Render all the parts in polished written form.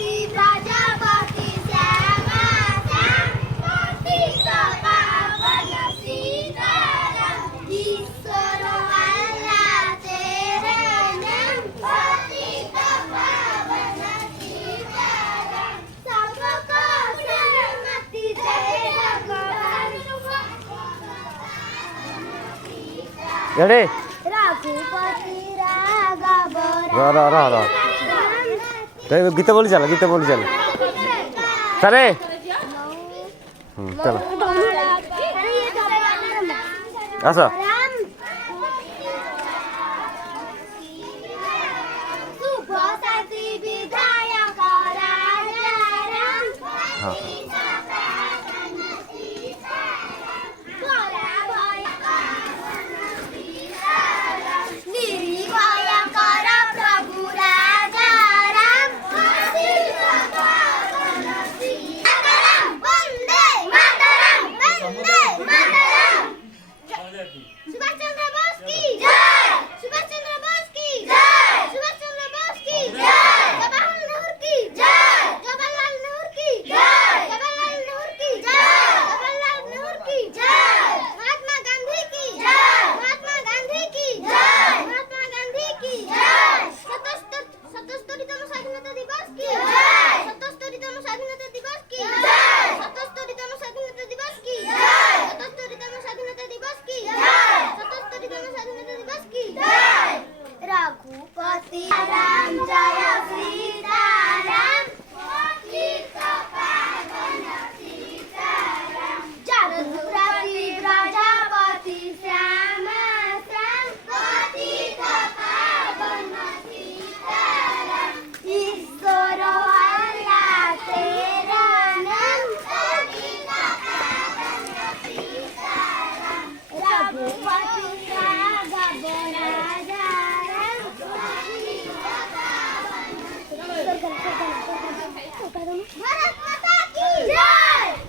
प्रजापति श्यामा श्याम कार्तिक पावन सीताराम ईश्वर अल्लाह तेरे नाम कार्तिक पावन सीताराम सबको सहमति दे भगवान रेडी रघुपति राघव रा गीत बोली चल चले चलो आस शुभ साथी विधायक राजा राम हाँ निर्भय कर प्रभु राजा राम वंदे मातरम वंदे मातरम सुभाष चंद्र बोस की जय सुभाष चंद्र बोस की जय सुभाष चंद्र बोस की जय जवाहरलाल नेहरू की जय जवाहरलाल नेहरू की जय जवाहरलाल नेहरू की जय जवाहरलाल नेहरू की जय महात्मा गांधी की जय महात्मा गांधी की जय महात्मा गांधी की जय 77तम स्वाधीनता दिवस की जय 77तम स्वाधीनता दिवस की जय 77तम स्वाधीनता दिवस की जय 77तम स्वाधीनता दिवस की जय 77तम स्वाधीनता दिवस की जय रघुपति राम जय सीताराम कार्तिक पावन सीताराम जगदुराती प्रजापति श्यामा श्याम कार्तिक पावन सीताराम ईश्वर अल्लाह तेरा नाम कार्तिक पावन सीताराम रघुपति राघव राजा राम भारत माता की जय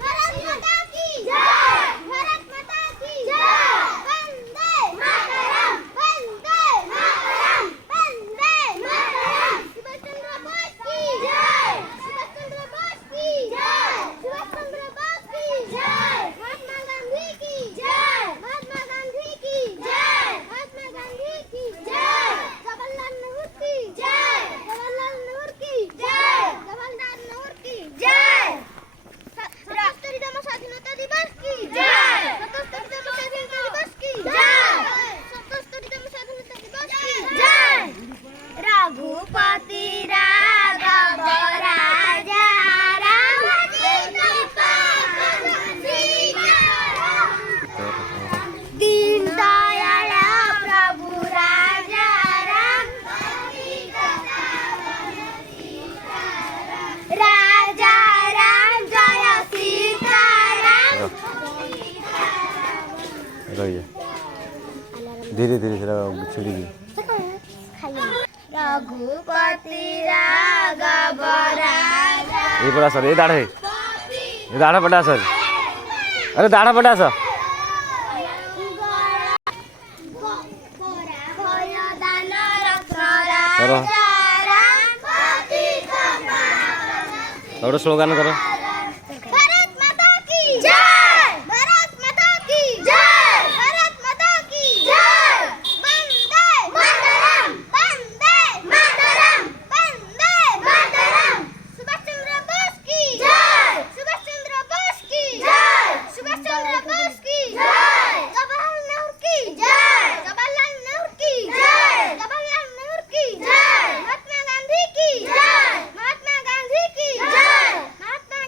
भारत माता की जय भारत माता की जय वंदे मातरम वंदे मातरम वंदे मातरम सुभाष चंद्र बोस की जय सुभाष चंद्र बोस की जय सुभाष चंद्र बोस की जय महात्मा गांधी की जय महात्मा गांधी की जय महात्मा गांधी की जय जवाहरलाल नेहरू की जय जवाहरलाल नेहरू की जय जवाहरलाल नेहरू की जय 77तम स्वाधीनता दिवस की जय 77तम स्वाधीनता दिवस की जय 77तम स्वाधीनता दिवस की जय रघुपति राघव राजा राम दीन दयाल प्रभु राजा राम राजा राम जय सीताराम रहिए धीरे धीरे छिड़ी गई रघुपति राघव राजा ये बड़ा सर ये दाढ़ा बड़ा सर अरे दाढ़ा बड़ा सर करो और स्लोगान करो भारत माता की जय भारत माता की जय भारत माता की जय वंदे मातरम वंदे मातरम वंदे मातरम सुभाष चंद्र बोस की जय सुभाष चंद्र बोस की जय सुभाष चंद्र बोस की जय जवाहरलाल नेहरू की जय जवाहरलाल नेहरू की जय जवाहरलाल नेहरू की जय महात्मा गांधी की जय महात्मा गांधी की जय महात्मा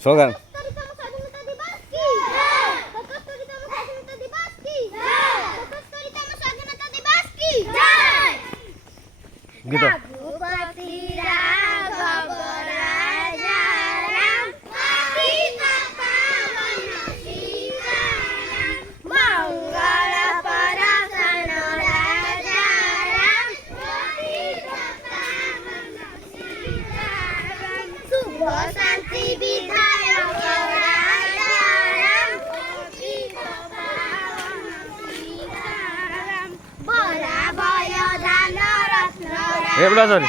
स्लोगन 71तम स्वाधीनता दिवस की जय 71तम स्वाधीनता दिवस की जय 71तम स्वाधीनता दिवस की जय गीत रघुपति राघव राजा राम सीता पावन सीताराम मंगल पराक्रम राजा राम सीता पावन सीताराम शुभ शांति विधायक राजा राम सीता पावन सीताराम बरा भय दान रत्न ए बोला सर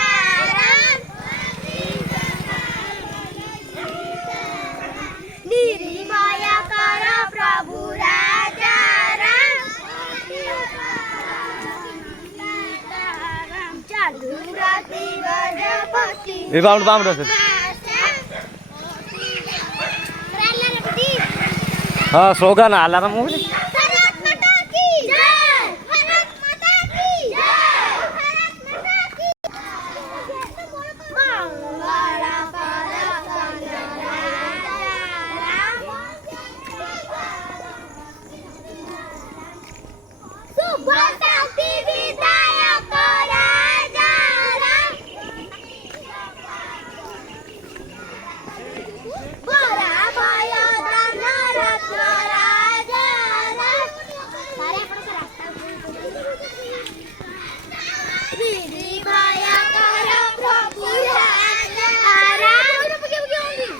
निर्भय कर प्रभु राजा राम चालू राति गजपति ए बाउंड बाउंड सर हाँ स्लोगन अलार्म हो गया भारत माता की जय भारत माता की जय भारत माता की मंगल पराक्रम राजा राम शुभ शांति विधायक राजा राम बरा भय दान रत्न राजा राम निर्भय कर प्रभु राजा राम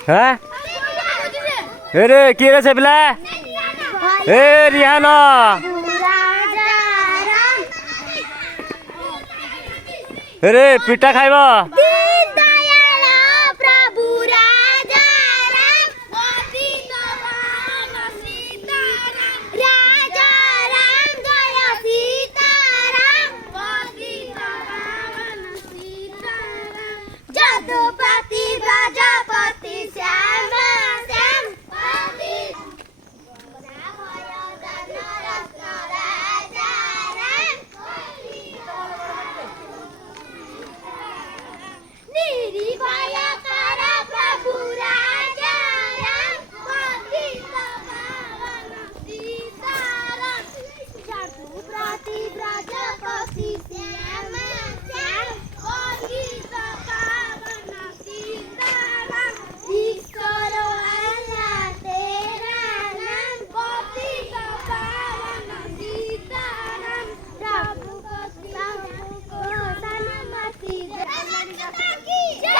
हाँ अरे किए रे से पिला ए रिहाना राजा राम अरे पिठा खाइबा दीन दयाल प्रभु राजा राम पतित पावन सीताराम राजा राम जय सीताराम पतित पावन सीताराम जदुपति प्रजापति श्याम श्याम पतित राजा राम निर्भय कर प्रभु राजा राम पतित पावन सीताराम जदुपति प्रजापति श्याम श्याम पतित पावन सीताराम ईश्वर अल्लाह तेरा नाम पतित पावन सीताराम प्रभु को सलामती भारत माता की जय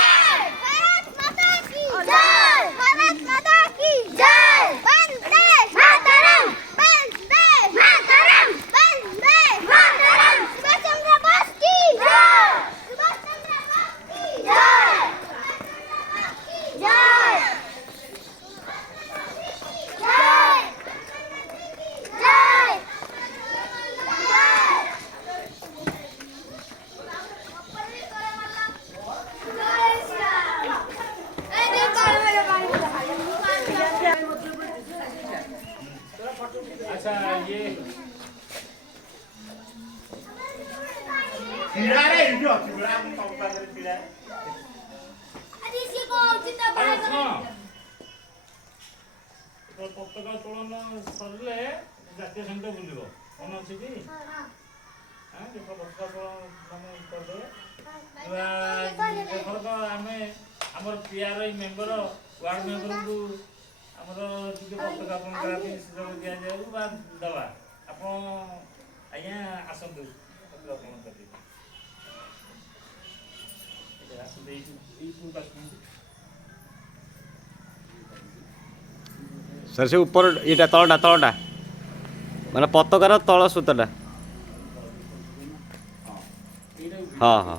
भारत माता की जय भारत माता की जय वंदे मातरम वंदे मातरम वंदे मातरम सुभाष चंद्र बोस की जय सुभाष चंद्र बोस की जय जय जय अच्छा ये ପତାକା ଉତ୍ତୋଳନ ସରିଲେ ଜାତୀୟ ସଙ୍ଗୀତ ବୁଲିବ ମନେ ଅଛି କି ପତାକା ଉତ୍ତୋଳନ ମାନେ କରିଦେବେ ଏଥରକ ଆମେ ଆମର ପିଆରଆଇ ମେମ୍ବର ୱାର୍ଡ ମେମ୍ବରଙ୍କୁ ଆମର ଟିକେ ପତାକା ଆପଣ ଦେବା ପାଇଁ ସୁଯୋଗ ଦିଆଯାଉ ବା ଦେବା ଆପଣ ଆଜ୍ଞା ଆସନ୍ତୁ ପତାକା ଉତ୍ତୋଳନ କରିବେ ଆସନ୍ତୁ ଏଇଠୁ ଆସନ୍ତୁ सर से ऊपर इटा तलटा माने पताकार तल सूतटा हाँ हाँ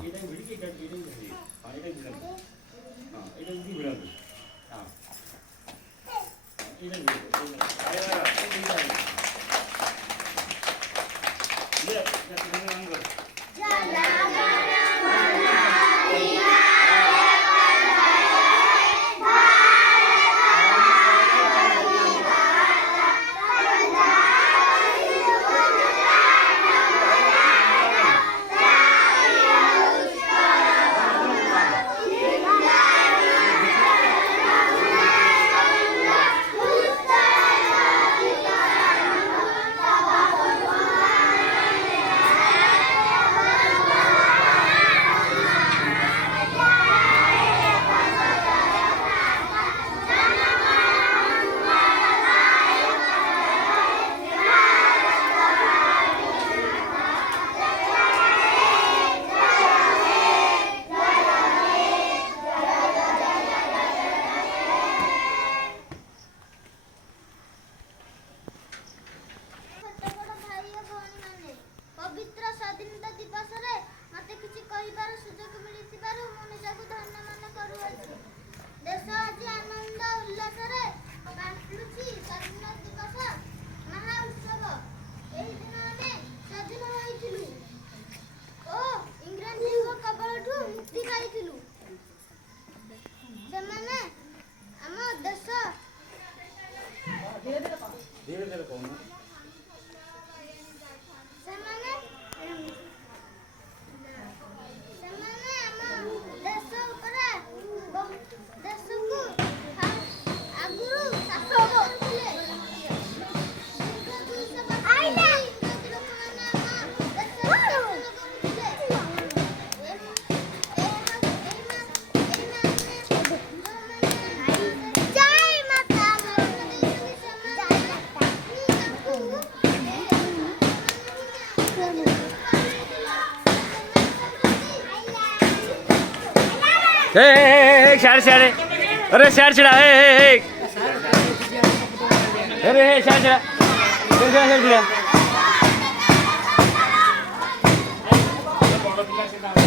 ଧୀରେ ଧୀରେ କହୁନ। ସେମାନେ ଆମ ଦେଶ ଉପରେ ଦେଶକୁ ଆଗରୁ ଶାସନ କରୁଥିଲେ। ଦୀର୍ଘ 200 ବର୍ଷ ଇଂରେଜ ଲୋକମାନେ ଆମ ଦେଶରେ ଶାସନ କରୁଥିଲେ। ଜୟ ମାତା सियाड़े सियाड़े अरे सियाड़ छिड़ा अरे सियाड़ छिड़ा सियाड़ छिड़ा ବଡ଼ ପିଲା ସେ ତାଙ୍କର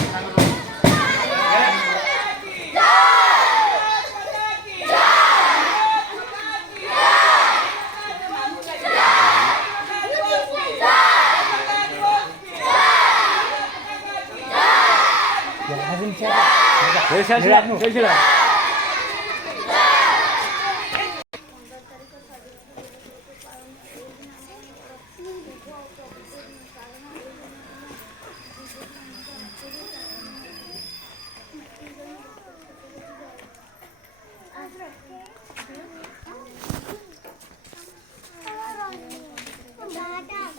सियाड़ छिड़ा सियाड़ छिड़ा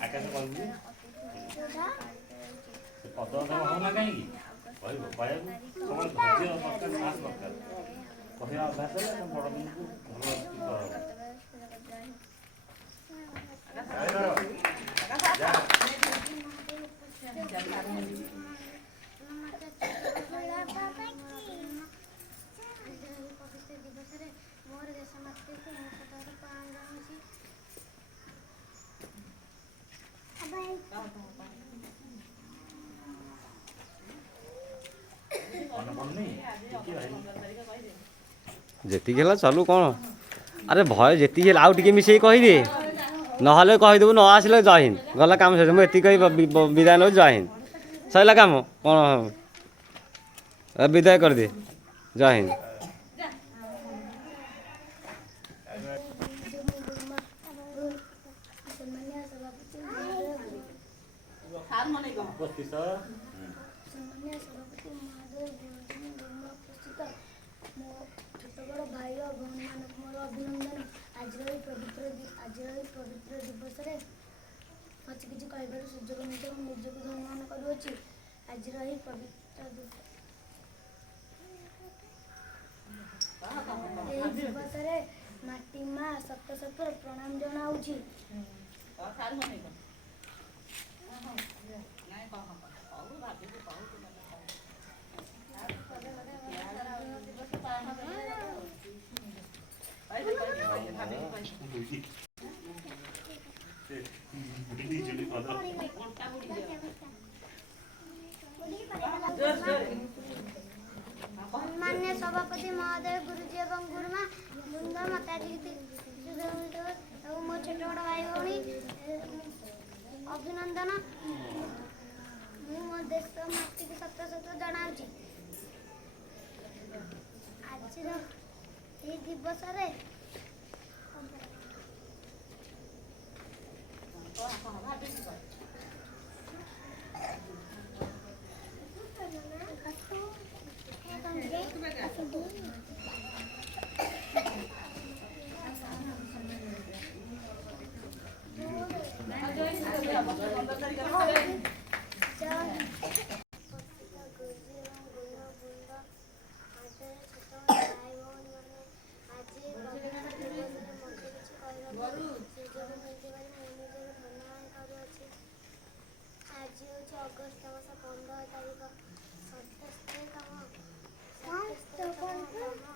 ଆକାଶ କହିବୁ ସେ ପଦ ହଉନା କାହିଁକି କହିବ କହିବାକୁ ସବୁବେଳେ ଧୈର୍ଯ୍ୟ ଦରକାର ସାହସ ଦରକାର କହିବା ଅଭ୍ୟାସ ହେଲେ ତମ ବଡ଼ ଦିନକୁ ଭଲ ମୋର ଦେଶ ମାତୃକୁ ମୁଁ ସଦାବେଳେ ପ୍ରଣାମ ଜଣାଉଛି। ମନେ ପଡ଼ୁନି ଯେତିକି ହେଲା ଚାଲୁ କ'ଣ ଆରେ ଭୟ ଯେତିକି ହେଲା ଆଉ ଟିକେ ମିଶେଇ କହିଦେ ନହେଲେ କହିଦେବୁ ନ ଆସିଲେ ଜୟ ହିନ୍ଦ ଗଲା କାମ ଶେଷ ମୁଁ ଏତିକି କହି ବିଦାୟ ନେଉଛି ଜୟ ହିନ୍ଦ ସରିଲା କାମ କ'ଣ ବିଦାୟ କରିଦିଏ ଜୟ ହିନ୍ଦ। ଉପସ୍ଥିତ ସମ୍ମାନୀୟ ସଭାପତି ମହୋଦୟ ଉପସ୍ଥିତ ମୋ ଛୋଟ ବଡ଼ ଭାଇ ଓ ଭଉଣୀମାନଙ୍କୁ ମୋର ଅଭିନନ୍ଦନ। ଆଜିର ଏହି ପବିତ୍ର ଦିବସରେ କିଛି କହିବାର ସୁଯୋଗ ମିଳିଛି ମୁଁ ନିଜକୁ ଧନ୍ୟବାଦ କରୁଅଛି। ଆଜିର ଏହି ଏହି ଦିବସରେ ମାଟି ମା ସତ ସତ ପ୍ରଣାମ ଜଣାଉଛି। सम्मान्य सभापति महोदय गुरुजी एवं गुरुमा बृंद माताजी और मो छोट बड़ भाई भौणी अभिनंदन मु मो देश माटी की सत सत जनाऊँगी। आज दिवस रे आज अगस्त मास 15 तारीख 77तम